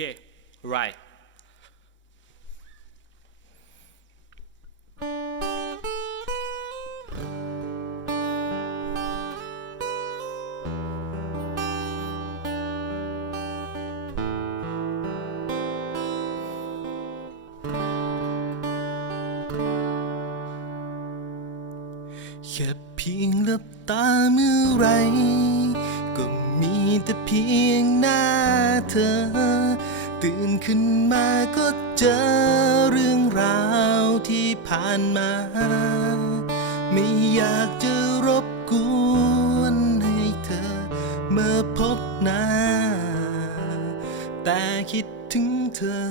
เค right แค่เพียงหลับตาเมื่อไร ก็มีแต่เพียงหน้าเธอ ขึ้นมาก็เจอเรื่องราวที่ผ่านมา ไม่อยากจะรบกวนให้เธอเมื่อพบหน้า แต่คิดถึงเธอ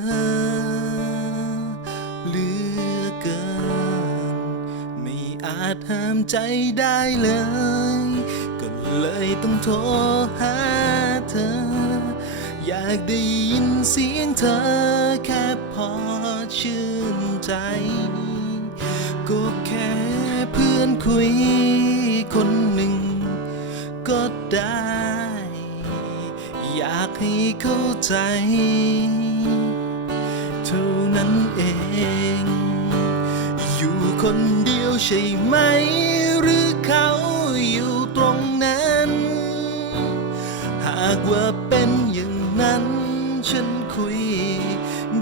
เหลือเกิน ไม่อาจห้ามใจได้เลย ก็เลยต้องโทรหาากได้ยินเสียงเธอแค่พอชื่นใจก็แค่เพื่อนคุยคนหนึ่งก็ได้ อยากให้เข้าใจ เท่านั้นเอง อยู่คนเดียวใช่ไหม หรือเขาอยู่ตรงนั้น หากว่าเป็นอย่าง นั้นฉันคุย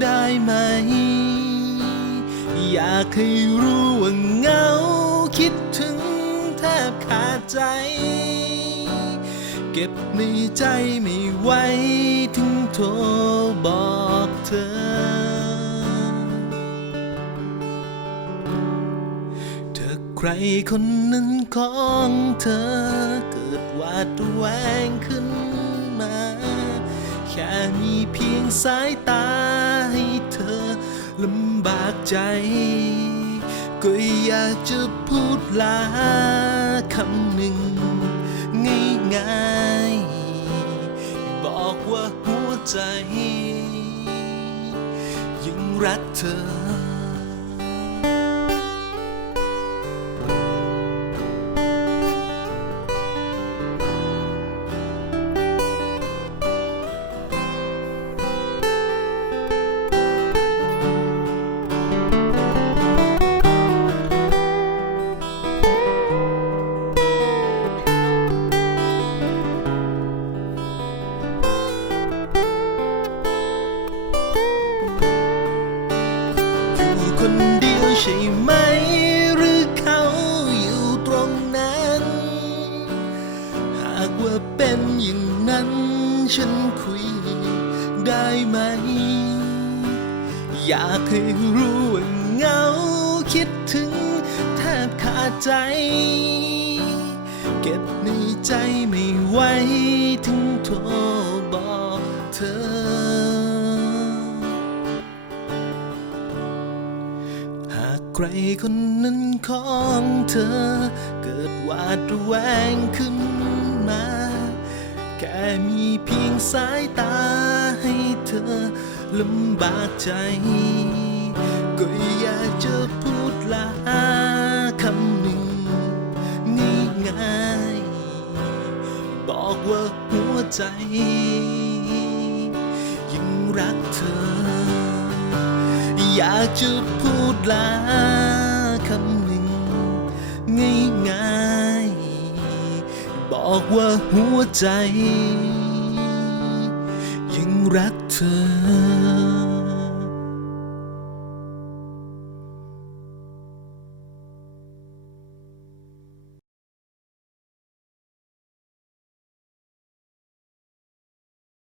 ได้ไหม อยากให้รู้ว่าเหงาคิดถึงแทบขาดใจ เก็บในใจไม่ไหวถึงโทรบอกเธอ เธอใครคนนั้นของเธอเกิดวาดแวงขึ้น ค่มีเพียงสายตาให้เธอลำบากใจ ก็อยากจะพูดลาคำหนึ่งง่ายๆบอกว่าหัวใจ ยังรักเธอ ใช่ไหม หรือเขาอยู่ตรงนั้น หากว่าเป็นอย่างนั้น ฉันคุยได้ไหม อยากให้รู้ว่าเหงาคิดถึงแทบขาดใจ เก็บในใจไม่ไหวถึงโทรบอกเธอ ใครคนนั้นของเธอ เกิดวาดระแวงขึ้นมา แค่มีเพียงสายตาให้เธอลำบากใจ ก็อยากจะพูดลาคำหนึ่งง่ายๆบอกว่าหัวใจ ยังรักเธอ อยากจะพูดลา บอกว่าหัวใจ ยังรักเธอ